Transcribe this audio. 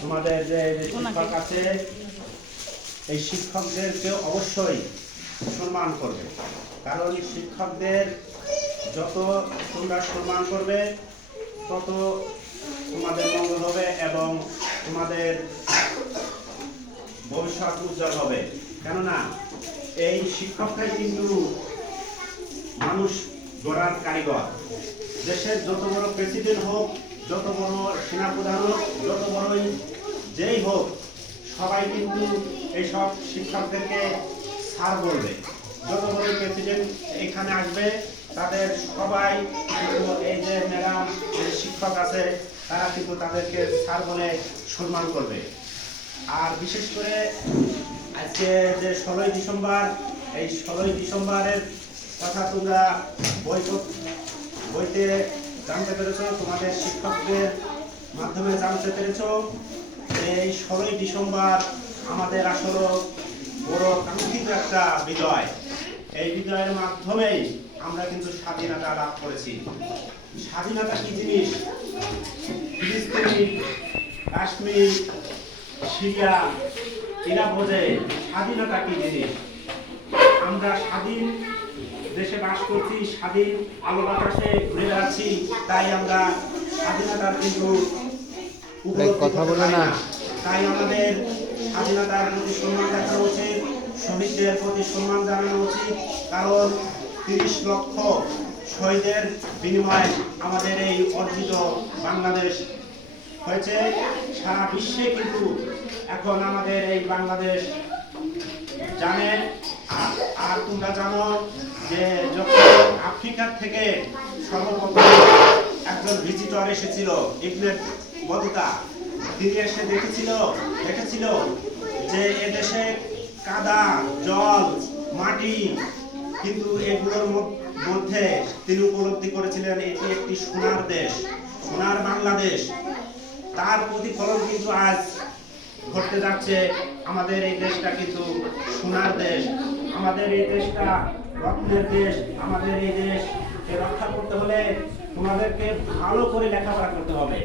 তোমাদের যে শিক্ষক আছে এই শিক্ষকদেরকে অবশ্যই সম্মান করবে, কারণ শিক্ষকদের যত তোমরা সম্মান করবে তত তোমাদের মঙ্গল হবে এবং তোমাদের ভবিষ্যৎ উজ্জ্বল হবে। কেননা এই শিক্ষকটাই কিন্তু মানুষ গড়ার কারিগর। দেশের যত বড় প্রেসিডেন্ট হোক, যত বড় সেনাপ্রধান হোক, যত বড়ই যেই হোক, সবাই কিন্তু এইসব শিক্ষকদেরকে স্যার বলবে। যত বড় প্রেসিডেন্ট এখানে আসবে তাদের সবাই কিন্তু এই যে ম্যাডাম শিক্ষক আছে তারা কিন্তু তাদেরকে স্যার বলে সম্মান করবে। আর বিশেষ করে আজকে যে 16ই ডিসেম্বর, এই 16ই ডিসেম্বরের কথা তোমরা বইতে জানতে পেরেছো, তোমাদের শিক্ষকদের মাধ্যমে জানতে পেরেছো। এই 16ই ডিসেম্বর আমাদের আসলে বড় কাঙ্ক্ষিত একটা বিজয়। এই বিজয়ের মাধ্যমেই আমরা কিন্তু স্বাধীনতা লাভ করেছি। স্বাধীনতা কি জিনিস? ফিলিস্তিন, কাশ্মীর, সিরিয়া এরা বোঝে স্বাধীনতা কি জিনিস। আমরা স্বাধীন দেশে বাস করছি, স্বাধীন আলো বাতাসে ঘুরে বেড়াচ্ছি, তাই আমরা স্বাধীনতার কিন্তু কথা বলে না। তাই আমাদের স্বাধীনতার প্রতি সম্মান দেখানো উচিত, শহীদদের প্রতি সম্মান জানানো উচিত। কারণ 30 লক্ষ শহীদের বিনিময়ে আমাদের এই অর্জিত বাংলাদেশ হয়েছে। সারা বিশ্বে কিন্তু এখন আমাদের এই বাংলাদেশ জানে। আর তোমরা জানো যে যখন আফ্রিকা থেকে সর্বপ্রথম একজন ভিজিটর এসেছিল, ইবনে বতুতা, তিনি এসে দেখেছিল যে এদেশে কাদা, জল, মাটি, কিন্তু এগুলোর মধ্যে তিনি উপলব্ধি করেছিলেন এটি একটি সোনার দেশ, সোনার বাংলাদেশ। তার প্রতিফলন কিন্তু আজ ঘটতে যাচ্ছে। আমাদের এই দেশটা কিন্তু সোনার দেশ, আমাদের এই দেশটা রত্নের দেশ। আমাদের এই দেশকে রক্ষা করতে হলে তোমাদেরকে ভালো করে লেখাপড়া করতে হবে।